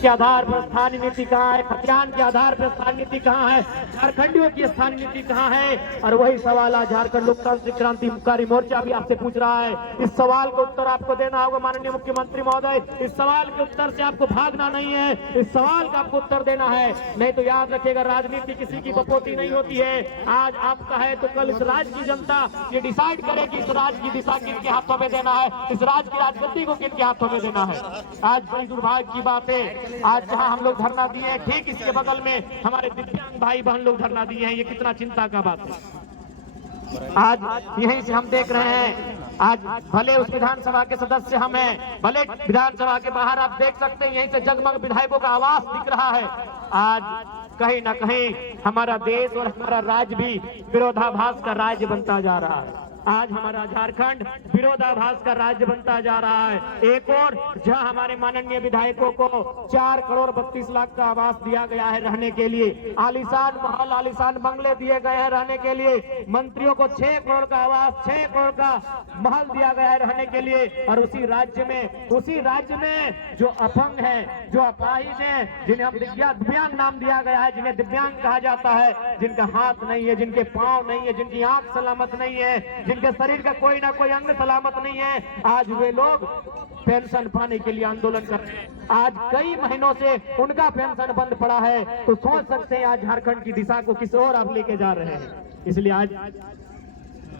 के आधार पर स्थानीय नीति कहाँ है, खतियान के आधार पर स्थानीय नीति कहाँ है, झारखंडियों की स्थानीय नीति कहाँ है। और वही सवाल आज झारखंड लोकतांत्रिक क्रांतिकारी मोर्चा भी आपसे पूछ रहा है। इस सवाल का उत्तर आपको देना होगा माननीय मुख्यमंत्री महोदय। इस सवाल के उत्तर से आपको भागना नहीं है, इस सवाल का आपको उत्तर देना है। नहीं तो याद रखिएगा, राजनीति किसी की बपोती नहीं होती है। आज आपका है तो कल इस राज्य की जनता ये डिसाइड करेगी इस राज्य की दिशा किनके हाथों में देना है, इस राज्य की राजगद्दी को किनके हाथों में देना है। आज बड़ी दुर्भाग्य की बात है, आज जहां हम लोग धरना दिए हैं ठीक इसके बगल में हमारे दिव्यांग भाई बहन लोग धरना दिए हैं। ये कितना चिंता का बात है। आज यहीं से हम देख रहे हैं, आज भले उस विधानसभा के सदस्य हम हैं, भले विधानसभा के बाहर आप देख सकते हैं यहीं से जगमग विधायकों का आवाज दिख रहा है। आज कहीं ना कहीं हमारा देश और हमारा राज्य भी विरोधाभास का राज्य बनता जा रहा है। आज हमारा झारखंड विरोधाभास का राज्य बनता जा रहा है। एक और जहां हमारे माननीय विधायकों को 4 करोड़ 32 लाख का आवास दिया गया है रहने के लिए, आलीशान महल आलीशान बंगले दिए गए हैं रहने के लिए, मंत्रियों को 6 करोड़ का आवास 6 करोड़ का महल दिया गया है रहने के लिए। और उसी राज्य में जो अपंग है, जो अपाहिज है, जिन्हें हम दिव्यांग नाम दिया गया है, जिन्हें दिव्यांग कहा जाता है, जिनका हाथ नहीं है, जिनके पांव नहीं है, जिनकी आंख सलामत नहीं है, जिनके शरीर का कोई ना कोई अंग सलामत नहीं है, आज वे लोग पेंशन पाने के लिए आंदोलन कर रहे हैं। आज कई महीनों से उनका पेंशन बंद पड़ा है। तो सोच सकते हैं आज झारखंड की दिशा को किस ओर आप लेके जा रहे हैं। इसलिए आज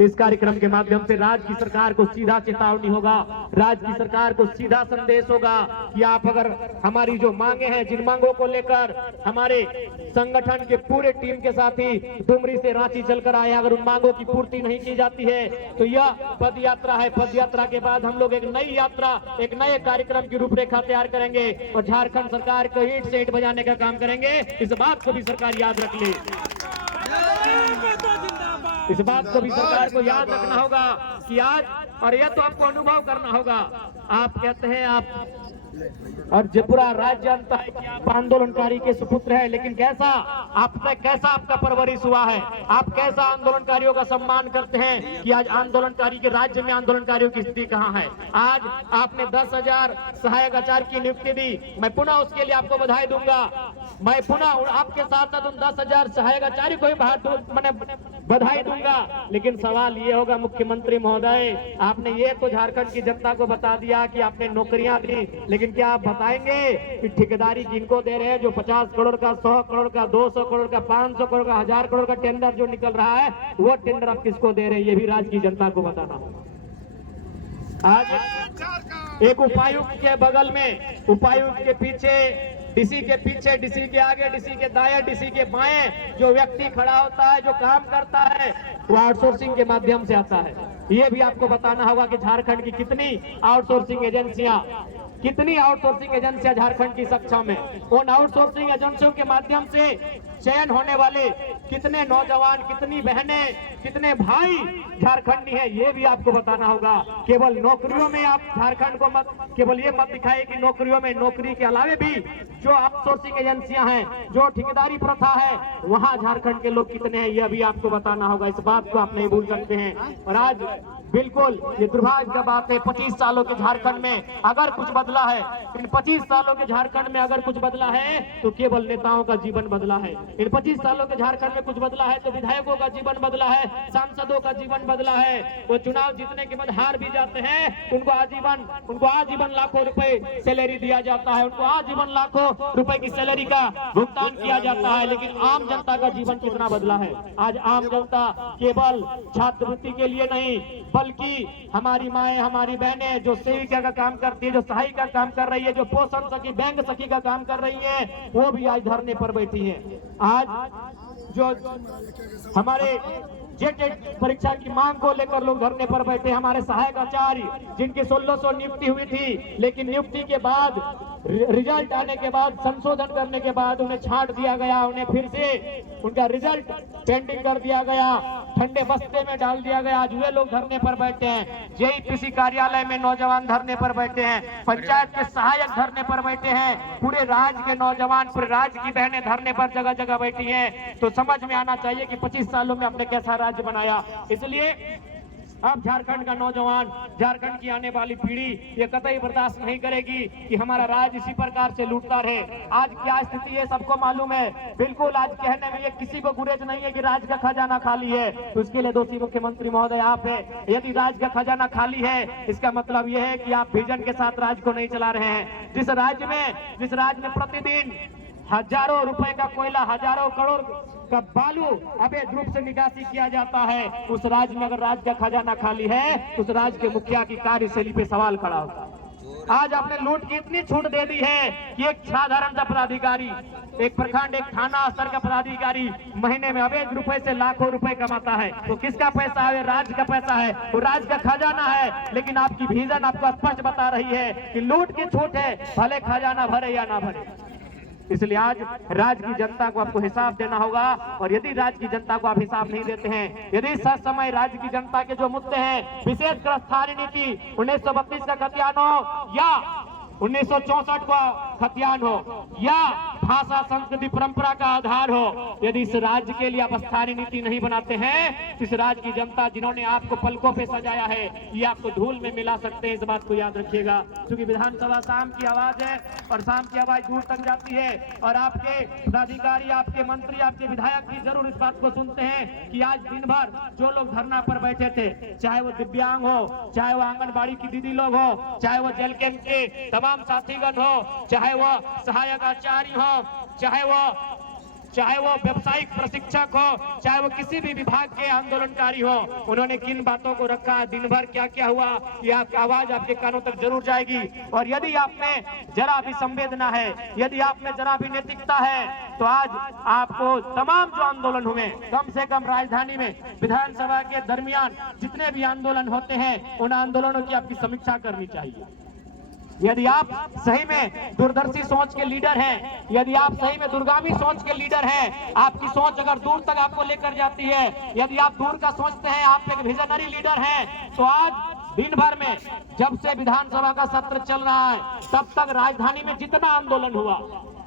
इस कार्यक्रम के माध्यम से राज्य की सरकार को सीधा चेतावनी होगा, राज्य की सरकार को सीधा संदेश होगा कि आप अगर हमारी जो मांगे हैं, जिन मांगों को लेकर हमारे संगठन के पूरे टीम के साथी डुमरी से रांची चलकर आए, अगर उन मांगों की पूर्ति नहीं की जाती है तो यह पद यात्रा है। पद यात्रा के बाद हम लोग एक नई यात्रा, एक नए कार्यक्रम की रूपरेखा तैयार करेंगे और झारखंड सरकार को ईंट से ईंट बजाने का काम करेंगे। इस बात को भी सरकार याद रख ले, इस बात को भी सरकार को याद रखना होगा कि आज, और यह तो आपको अनुभव करना होगा। आप कहते हैं आप और जो पूरा राज्य जानता है कि आप आंदोलनकारी के सुपुत्र हैं, लेकिन कैसा आपका परवरिश हुआ है, आप कैसा आंदोलनकारियों का सम्मान करते हैं कि आज आंदोलनकारी के राज्य में आंदोलनकारियों की स्थिति कहां है। आज आपने 10,000 सहायक आचार्य की नियुक्ति दी, मैं पुनः उसके लिए आपको बधाई दूंगा। मैं पुनः आपके साथ साथ उन 10,000 सहायक आचार्य को भी बधाई दूंगा। लेकिन सवाल ये होगा मुख्यमंत्री महोदय, आपने ये तो झारखंड की जनता को बता दिया कि आपने नौकरियां दी, लेकिन क्या आप बताएंगे कि ठेकेदारी किनको दे रहे हैं? जो 50 करोड़ का, 100 करोड़ का, 200 करोड़ का, 500 करोड़ का, 1000 करोड़ का टेंडर जो निकल रहा है, वो टेंडर आप किसको दे रहे हैं? ये भी राज्य की जनता को बताना। आज एक उपायुक्त के बगल में, उपायुक्त के पीछे, डीसी के पीछे, डीसी के आगे, डीसी के दाएं, डीसी के बाएं जो व्यक्ति खड़ा होता है, जो काम करता है, वो आउटसोर्सिंग के माध्यम से आता है। ये भी आपको बताना होगा कि झारखंड की कितनी आउटसोर्सिंग एजेंसियां झारखंड की सक्षम है। उन आउटसोर्सिंग एजेंसियों के माध्यम से चयन होने वाले कितने नौजवान, कितनी बहनें, कितने भाई झारखंडी हैं, ये भी आपको बताना होगा। केवल नौकरियों में आप झारखंड को केवल ये मत दिखाए कि नौकरियों में, नौकरी के अलावे भी जो आउटसोर्सिंग एजेंसियां हैं, जो ठेकेदारी प्रथा है, वहां झारखंड के लोग कितने हैं, यह भी आपको बताना होगा। इस बात को आप नहीं भूल सकते हैं। और आज बिल्कुल ये दुर्भाग्य का बात है, 25 सालों के झारखंड में अगर कुछ बदला है, इन 25 सालों के झारखंड में अगर कुछ बदला है तो केवल नेताओं का जीवन बदला है। इन 25 सालों के झारखंड में कुछ बदला है तो विधायकों का जीवन बदला है, सांसदों का जीवन बदला है। वो चुनाव जीतने के बाद हार भी जाते हैं, उनको आजीवन लाखों रुपए सैलरी दिया जाता है, उनको आजीवन लाखों रुपए की सैलरी का भुगतान किया जाता है। लेकिन आम जनता का जीवन कितना बदला है? आज आम जनता केवल छात्रवृत्ति के लिए नहीं, बल्कि हमारी माएं, हमारी बहनें जो सेविका का काम करती है, जो सहायिका का काम कर रही है, जो पोषण सखी, बैंक सखी का काम कर रही है, वो भी आज धरने पर बैठी है। आज जो हमारे जेटेट परीक्षा की मांग को लेकर लोग धरने पर बैठे, हमारे सहायक आचार्य जिनकी 1600 नियुक्ति हुई थी, लेकिन नियुक्ति के बाद, रिजल्ट आने के बाद, संशोधन करने के बाद उन्हें छांट दिया गया, उन्हें फिर से उनका रिजल्ट पेंडिंग कर दिया गया, ठंडे बस्ते में डाल दिया गया। आज वे लोग धरने पर बैठे हैं, जेईपीसी कार्यालय में नौजवान धरने पर बैठे हैं, पंचायत के सहायक धरने पर बैठे हैं, पूरे राज्य के नौजवान, पूरे राज्य की बहनें धरने पर जगह जगह बैठी हैं। तो समझ में आना चाहिए कि 25 सालों में आपने कैसा राज्य बनाया। इसलिए अब झारखंड का नौजवान, झारखंड की आने वाली पीढ़ी ये कतई बर्दाश्त नहीं करेगी कि हमारा राज्य इसी प्रकार से लूटता रहे। आज क्या स्थिति है सबको मालूम है। बिल्कुल आज कहने में ये किसी को गुरेज नहीं है कि राज्य का खजाना खाली है, तो उसके लिए दोषी मुख्यमंत्री महोदय आप है। यदि राज्य का खजाना खाली है, इसका मतलब यह है कि आप विजन के साथ राज्य को नहीं चला रहे हैं। जिस राज्य में प्रतिदिन हजारों रुपए का कोयला, हजारों करोड़ का बालू अवैध रूप से निकासी किया जाता है, उस राज्य में अगर राज्य का खजाना खाली है तो उस राज्य के मुखिया की कार्यशैली पे सवाल खड़ा होता है। आज आपने लूट की इतनी छूट दे दी है कि एक साधारण सा पदाधिकारी, एक प्रखंड, एक थाना स्तर का पदाधिकारी महीने में अवैध रुपए से लाखों रुपए कमाता है। तो किसका पैसा है? राज्य का पैसा है, वो राज्य का खजाना है। लेकिन आपकी विजन आपको स्पष्ट बता रही है कि लूट की छूट है, भले खजाना भरे या ना भरे। इसलिए आज राज्य की जनता को आपको हिसाब देना होगा। और यदि राज्य की जनता को आप हिसाब नहीं देते हैं, यदि सच समय राज्य की जनता के जो मुद्दे हैं, विशेषकर स्थानीय नीति 1932 का खतियान हो या 1964 का खतियान हो या भाषा संस्कृति परंपरा का आधार हो, यदि इस राज्य के लिए आप स्थानीय नीति नहीं बनाते हैं, इस राज्य की जनता जिन्होंने आपको पलकों पे सजाया है, ये आपको धूल में मिला सकते हैं। इस बात को याद रखिएगा, क्योंकि विधानसभा शाम की आवाज है और शाम की आवाज दूर तक जाती है। और आपके पदाधिकारी, आपके मंत्री, आपके विधायक भी जरूर इस बात को सुनते हैं कि आज दिन भर जो लोग धरना पर बैठे थे, चाहे वो दिव्यांग हो, चाहे वो आंगनबाड़ी की दीदी लोग हो, चाहे वो जेल कैंप के तमाम साथीगण हो, चाहे वो सहायक आचार्य हो, चाहे वो व्यवसायिक प्रशिक्षक हो, चाहे वो किसी भी विभाग के आंदोलनकारी हो, उन्होंने किन बातों को रखा, दिन भर क्या क्या हुआ, ये आपकी आवाज आपके कानों तक जरूर जाएगी। और यदि आप में जरा भी संवेदना है, यदि आप में जरा भी नैतिकता है, तो आज आपको तमाम जो आंदोलन हुए, कम से कम राजधानी में विधानसभा के दरमियान जितने भी आंदोलन होते हैं, उन आंदोलनों की आपकी समीक्षा करनी चाहिए। यदि आप सही में दूरदर्शी सोच के लीडर हैं, यदि आप सही में दूरगामी सोच के लीडर हैं, आपकी सोच अगर दूर तक आपको लेकर जाती है, यदि आप दूर का सोचते हैं, आप एक विजनरी लीडर हैं, तो आज दिन भर में जब से विधानसभा का सत्र चल रहा है, तब तक राजधानी में जितना आंदोलन हुआ,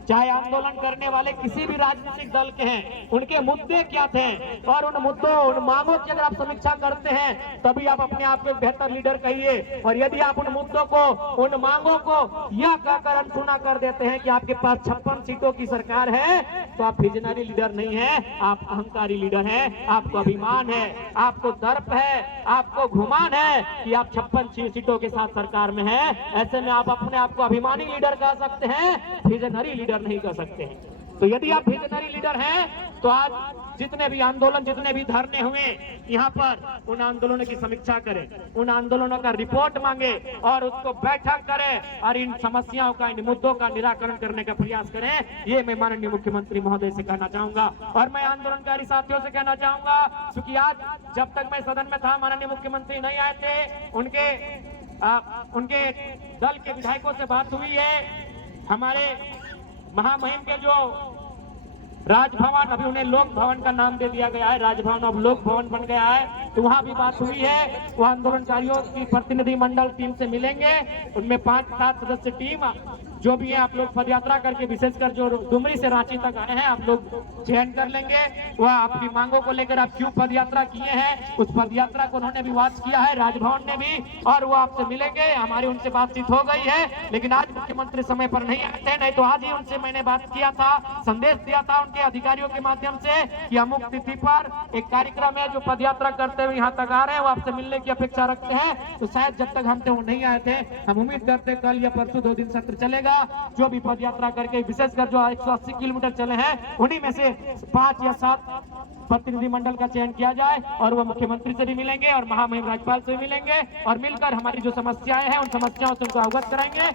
चाहे आंदोलन करने वाले किसी भी राजनीतिक दल के हैं, उनके मुद्दे क्या थे, और उन मुद्दों, उन मांगों की अगर आप समीक्षा करते हैं, तभी आप अपने आप को एक बेहतर लीडर कहिए। और यदि आप उन मुद्दों को, उन मांगों को यह कहकर अनसुना कर देते हैं कि आपके पास 56 सीटों की सरकार है, तो आप विजनरी लीडर नहीं है, आप अहंकारी लीडर हैं। आपको अभिमान है, आपको दर्प है, आपको घुमान है कि आप 56 सीटों के साथ सरकार में है। ऐसे में आप अपने आप को अभिमानी लीडर कह सकते हैं, विजनरी लीडर नहीं कर सकते हैं। तो यदि आप विजनरी लीडर हैं, तो आज जितने भी आंदोलन, जितने भी धरने हुए यहाँ पर, उन आंदोलनों की समीक्षा करें, उन आंदोलनों का रिपोर्ट मांगे और उसको बैठक करें और इन समस्याओं का, इन मुद्दों का निराकरण करने का प्रयास करें। ये मैं माननीय मुख्यमंत्री महोदय से कहना चाहूंगा। और मैं आंदोलनकारी साथियों से कहना चाहूंगा, क्योंकि आज जब तक मैं सदन में था, माननीय मुख्यमंत्री नहीं आए थे, उनके दल के विधायकों से बात हुई है। हमारे महामहिम के जो राजभवन, अभी उन्हें लोक भवन का नाम दे दिया गया है, राजभवन अब लोक भवन बन गया है, तो वहां भी बात हुई है। वो आंदोलनकारियों की प्रतिनिधि मंडल टीम से मिलेंगे, उनमें 5-7 सदस्य टीम जो भी है, आप लोग पद यात्रा करके, विशेषकर जो डुमरी से रांची तक आए हैं, आप लोग चयन कर लेंगे। वह आपकी मांगों को लेकर आप क्यों पद यात्रा किए हैं, उस पद यात्रा को उन्होंने भी वाच किया है, राजभवन ने भी, और वो आपसे मिलेंगे। हमारी उनसे बातचीत हो गई है, लेकिन आज मुख्यमंत्री समय पर नहीं आए थे, नहीं तो आज ही उनसे मैंने बात किया था, संदेश दिया था उनके अधिकारियों के माध्यम से कि अमुक तिथि पर एक कार्यक्रम है, जो पद यात्रा करते हुए यहाँ तक आ रहे हैं, वो आपसे मिलने की अपेक्षा रखते हैं। तो शायद जब तक हम थे वो नहीं आए थे, हम उम्मीद करते कल या परसों 2 दिन सत्र चलेगा। जो भी पद यात्रा करके, विशेषकर जो 180 किलोमीटर चले हैं, उन्हीं में से 5 या 7 प्रतिनिधि मंडल का चयन किया जाए और वो मुख्यमंत्री से भी मिलेंगे और महामहिम राज्यपाल से भी मिलेंगे और मिलकर हमारी जो समस्याएं हैं, उन समस्याओं से उनको अवगत कराएंगे।